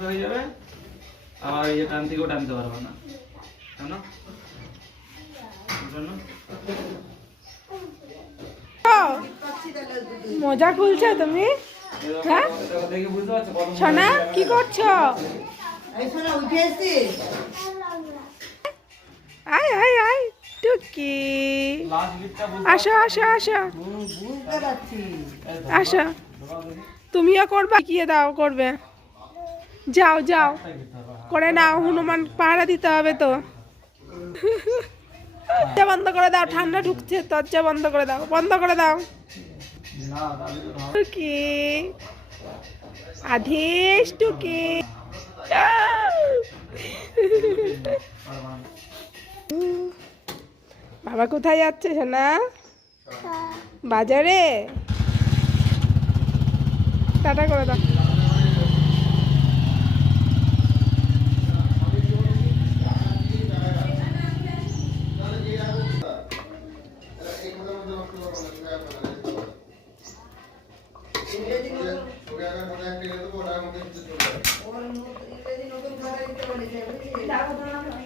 হয়ে যাবে? আবার এই যে টান থেকেও টানতে পারবে না। কেন? মজা খুলছো তুমি? হ্যাঁ? সোনা কি করছ? এই শোনো উঠে এসছিস? আয় আয় আয় টুকি। Last bit-টা বুঝতে আসো তুমিও করবে কিয়ে দাও করবে? যাও যাও? হ্যাঁ। করে নাও হনুমান পাহারা দিতে হবে তো। দরজা বন্ধ করে দাও ঠান্ডা ঢুকছে দরজা বন্ধ করে দাও বন্ধ করে দাও। টুকি। আধেশ টুকি। বাবা কোথায় যাচ্ছে সোনা? বাজারে? টাটা করে দাও ইংরেজি নতুন ওর নতুন- ইংরেজি নতুন খাতা দিতে বলেছে বুঝলি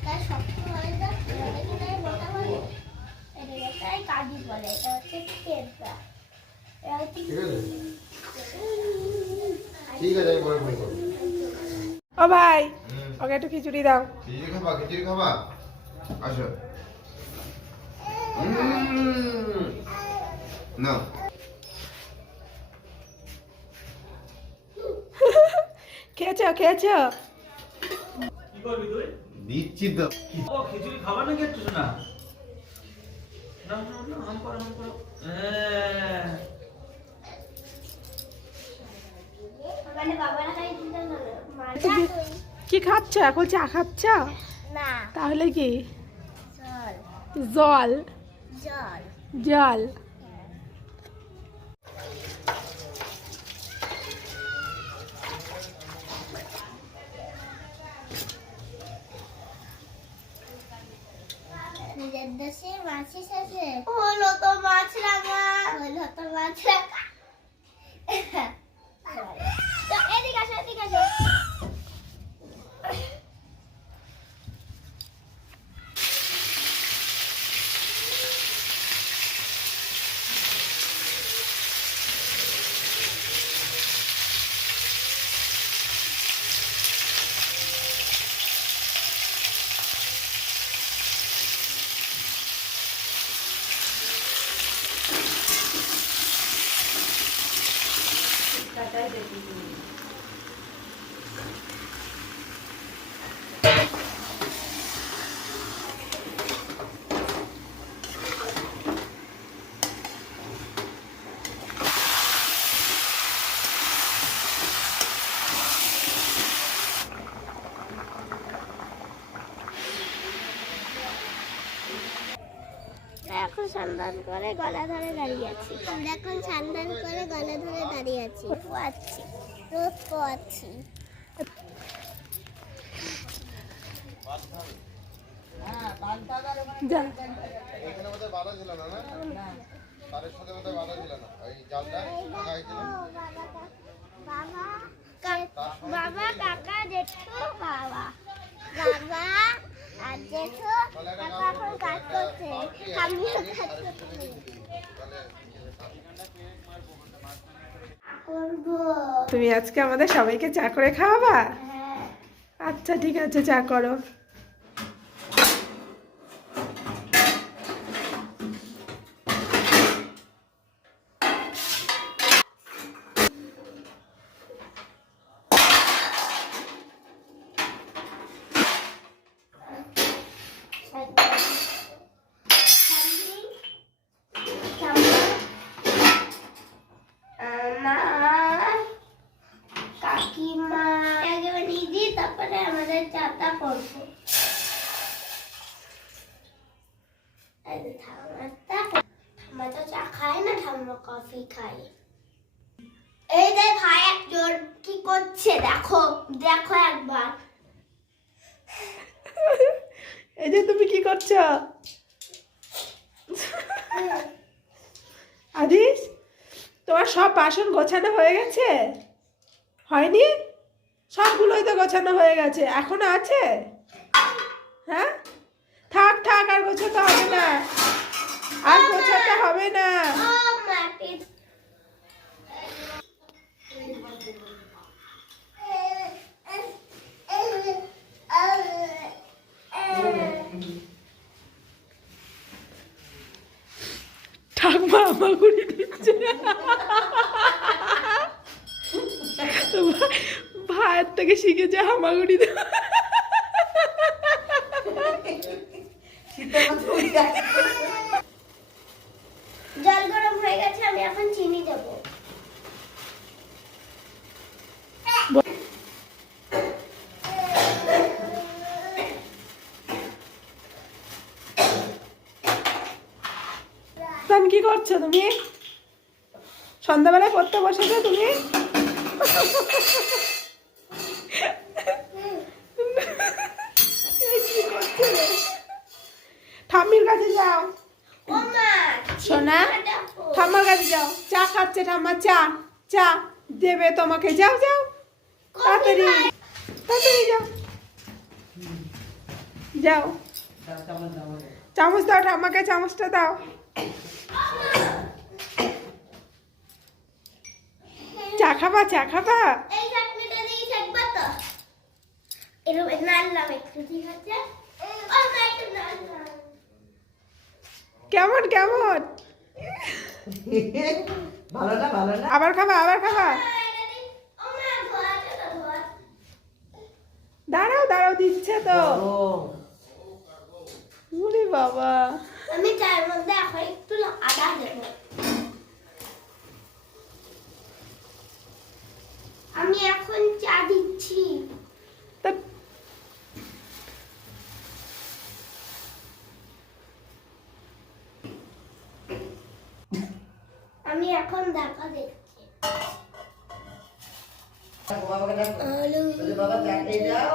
তার শক্ত হয়ে যায় এটাকে তাই মোটা বলে এটাকে তাই কাজি বলে এটা হচ্ছে কেদা এটা হচ্ছে ঠিক আছে আমি পরে ফোন করব ও ভাই ওকে একটু খিচুড়ি দাও। খিচুড়ি খাবা খিচুড়ি খাবা? আসো। উম, না খেয়েছো খেয়েছো? কি করবি তুই? দিচ্ছি তো ও, খিচুড়ি খাবার নাকি একটু হাম করো, হাম করো। হ্যাঁ। মানে বাবারা খাই দিতে না তো কি- খাচ্ছ? এখন চা খাচ্ছ? তাহলে কি? জল। জল। মাছ এসেছে। হলো তো মাছ রাঙা। হলো তো মাছ রাঙা তো এদিকে আসো এদিকে আসো সন্ধান করে গলা ধরে দাঁড়িয়ে আছি। আমরা এখন সন্ধান করে গলা ধরে দাঁড়িয়ে আছি। পোয়াচ্ছি রোদ পোয়াচ্ছি বাবা বাবা কাকা জেঠু বাবা। বাবা আর জেঠু এখন কাজ করছে। আমিও কাজ করছি। তুমি আজকে আমাদের সবাইকে চা করে খাওয়াবা? হ্যাঁ। আচ্ছা ঠিক আছে চা করো আমার কাকিমা আগে নিজে তারপরে আমাদের চাটা করব এই যে থাম, আর ঠাম্মা তো চা ঠাম্মা কফি খায় এই যে ভাই একজন কি করছে দেখো দেখো একবার এই যে তুমি কি করছ? আদিস, তোমার সব বাসন গোছানো হয়ে গেছে? হয়নি? সবগুলোই তো গোছানো হয়ে গেছে। এখনও আছে? হ্যাঁ? থাক থাক, আর গোছাতে হবে না। আর গোছাতে হবে না ও মাটি ঠাকমা আমার গুড়ি দিচ্ছে ভা- ভাইয়ের থেকে শিখেছে হামাগুড়ি দেওয়া শীতের মধ্যে উড়ে গেছে। জল গরম হয়ে গেছে আমি এখন চিনি দেবো কি করছ তুমি সন্ধ্যাবেলায় পড়তে বসেছো তুমি? ঠাম্মির কাছে যাও। সোনা ঠাম্মার কাছে যাও। চা খাচ্ছে ঠাম্মা চা চা। দেবে তোমাকে। যাও যাও। তাড়াতাড়ি। তাড়াতাড়ি যাও। যাও। চামচ দাও ঠাম্মাকে চামচটা দাও। চা খাবা চা খাবা এই চাটনিটা দিয়ে থাকবা তো। এরকম নাড়লাম একটু ঠিক আছে? ও মা একটু নাড়লাম কেমন কেমন? ভালো না ভালো না আবার খাবা। আবার খাবা দাঁড়াও দাঁড়াও দিচ্ছে তো। বাবা। আমি চায়ের মধ্যে এখন একটু আদা দেবো। আমি এখন চা দিচ্ছি। আমি এখন দেখা দেখছি। বাবা চাটে যাও।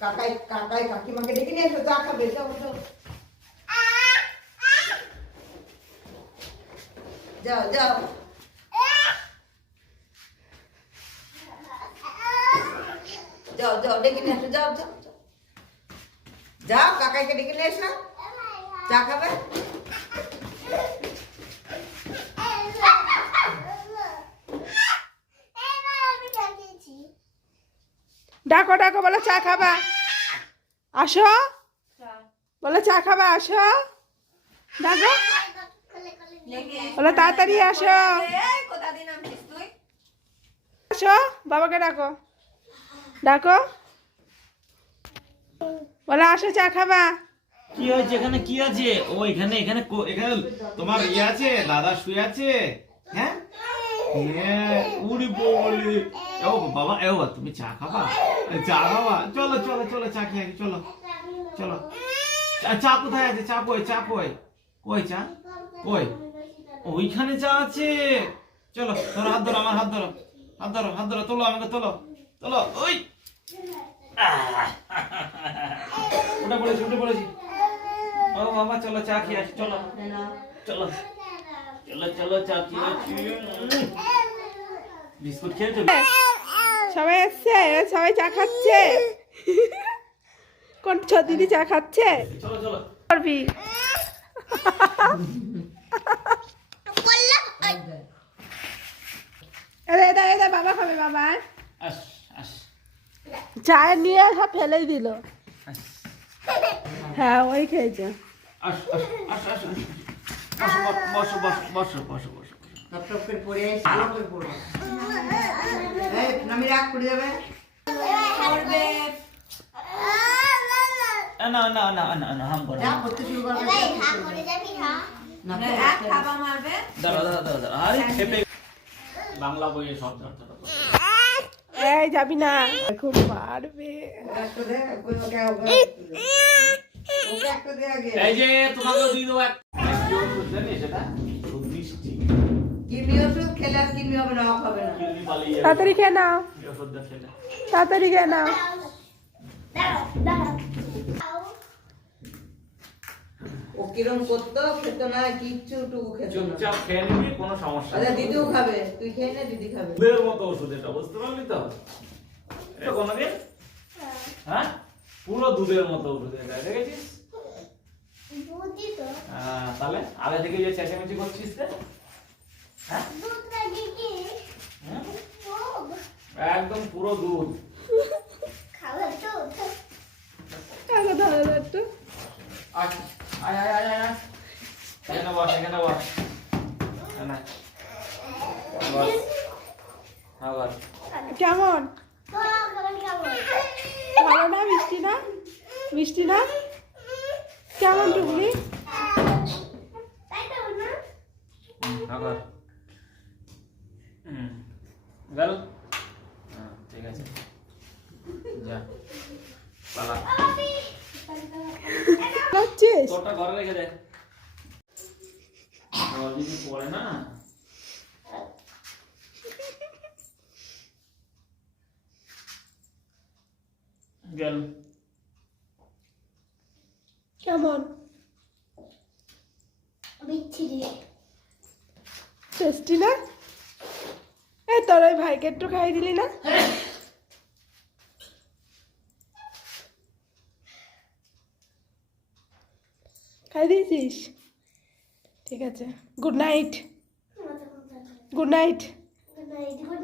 কাকাই কাকাই কাকিমাকে ডেকে নিয়ে এসো চা খাবে যাও যাও যাও যাও যাও যাও ডেকে নিয়ে আসো যাও যাও যাও। যাও কাকাইকে ডেকে নিয়ে এসো চা খাবে ডাকো ডাকো, বলো চা খাবা। আসো। বলো চা খাবা, আসো। ডাকো। বলো তাড়াতাড়ি আসো। আসো, বাবাকে ডাকো। ডাকো। বলো আসো, চা খাবা। কি হয়েছে এখানে? কি আছে? ও এখানে এখানে এখানে তোমার ইয়ে আছে, দাদা শুয়ে আছে। হ্যাঁ? হ্যাঁ, উড়ি বলি ও বাবা এ বাবা, তুমি চা খাবা? চা খাবা? চলো চলো চলো চা খেয়ে চলো। চলো। চা- কোথায় আছে? চা কই চা কই? কই চা? কই? ওইখানে চা আছে। চলো ধরো হাত ধরো আমার হাত ধরো। হাত ধরো হাত ধরো তোলো আমাকে তোলো। তোলো ওই। উঠে পড়েছি উঠে পড়েছি। ও বাবা চলো চা খেয়ে আসি চলো। চলো। চলো চলো চা খেয়ে আসি উম। বিস্কুট খেয়েছো? সবাই এরা সবাই চা খাচ্ছে। কোন ছ দিদি চা খাচ্ছে? চলো চলো। করবি বাবা খাবে বাবা। চায়ের নিয়ে সব ফেলেই দিল। হ্যাঁ ওই খেয়েছে। বসো বসো বসো বসো বসো বসো। টপ টপ করে পড়ে আসি করে পড়ো এই নামি রাগ করে যাবে। আ, না না না না না হাম করো যা করতে শুরু করবে হা করে। যাবি হা না দাঁড়া দাঁড়া দাঁড়া দাঁড়া। আরে খেপে বাংলা বইয়ে সব এই যাবি না। এখন পারবে একটা দে ওকে ওকে ওকে। ওকে একটা দে আগে। এই যে তোমাকে দিয়ে দেবো ওষুধ জানিস এটা মিষ্টি কিডনি ওষুধ খেলে আর কিডনি হবে না হবে না কিডনি পালিয়ে যাবে তাড়াতাড়ি খেয়ে নাও। তাড়াতাড়ি খেয়ে নাও। ও কিরম করতো খেতো না কিচ্ছু টুকু খেতো চুপচাপ খেয়ে নিবি কোনো সমস্যা আচ্ছা দিদিও খাবে। তুই খেয়ে নে দিদি খাবে। দুধের মতো ওষুধ এটা বুঝতে পারলি তো? এটা কোনোদিন? হ্যাঁ। পুরো দুধের মতো ওষুধ এটা দেখেছিস? হ্যাঁ, তাহলে আগে থেকে যে চেঁচামেচি করছিস রে হ্যাঁ? দুধ একদম পুরো দুধ। খাবার দুধ কাকে ধরে একটু আয় আয় আয় আয় আয় আয়। এখানে বস এখানে বস। বস। হ্যাঁ কেমন? ভালো না মিষ্টি না? মিষ্টি না? কেমন টুকলি তাই তো না হুম, হ্যাঁ বস হুম গেল হ্যাঁ ঠিক আছে। যা। পালা। খাচ্ছিস তোরটা ঘরে রেখে দে। জল যদি পড়ে না? গেল কেমন? বিচ্ছিরি টেস্টি না? এই তোর ওই ভাইকে একটু খাই দিলি না? খাই দিয়েছিস? ঠিক আছে। Good night good night good night good